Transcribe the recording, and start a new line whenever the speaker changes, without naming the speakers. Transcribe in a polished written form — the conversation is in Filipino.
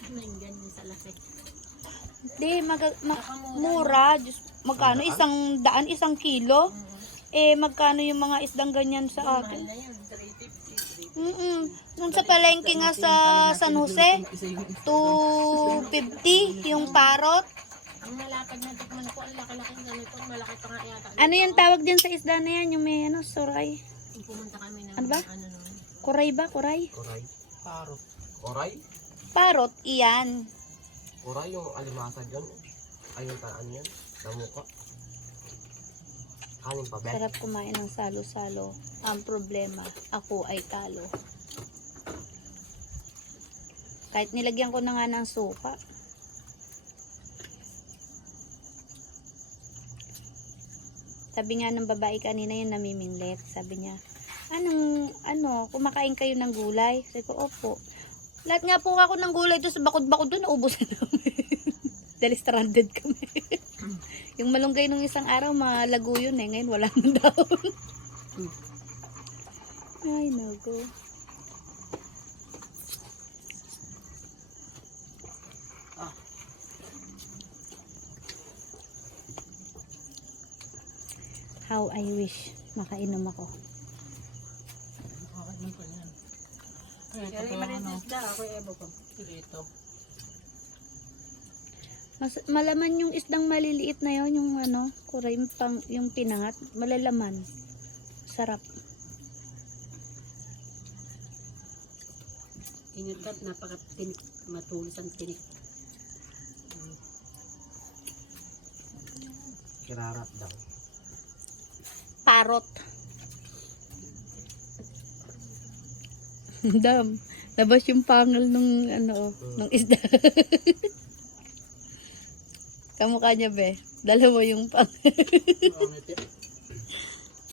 May ganyan sa laki.
Di, mura. Diyos, magkano? 100, 1 kilo? Eh, magkano yung mga isdang ganyan sa
Mahal
atin?
na yan. 350.
Nung sa palengke nga sa San Jose, 250 yung parot.
Ang malapad na tikman ko, ang laki-laki ganito. Malaki pa nga yata.
Ano yung tawag din sa isda na yan? Yung may ano, suray.
Pumunta kami ng
Ano ba?
nun.
Kuray ba? Kuray?
Koray. Parot. Koray?
Parot, iyan.
Koray yung alimasa dyan. Ayun pa, ano yan? Namuka. Kanin pa, Ben.
Sarap kumain ng salo-salo. Ang problema, ako ay talo. Kahit nilagyan ko na nga ng suka. Sabi nga ng babae kanina yung namiminglet. Sabi niya, kumakain kayo ng gulay? Sabi ko, opo. Lahat nga po ako ng gulay doon sa bakod-bakod doon, naubusan namin. Dahil stranded kami. Yung malunggay nung isang araw, malago yun eh. Ngayon wala nang daon. Ay, nago. How I wish makainom ako.
Okay lang po yan.
Kaya rin malinis da, ako ebo ko.
Dito.
Malaman yung isdang maliliit na yon, yung kuray, yung pinangat, malalaman. Sarap.
Tinikap, napaka-tinik, matulis ang tinik.
Kirarat daw.
Parot. Dam. Labas yung pangal nung nung isda. Kamukha niya, be. Dalawa yung pangal.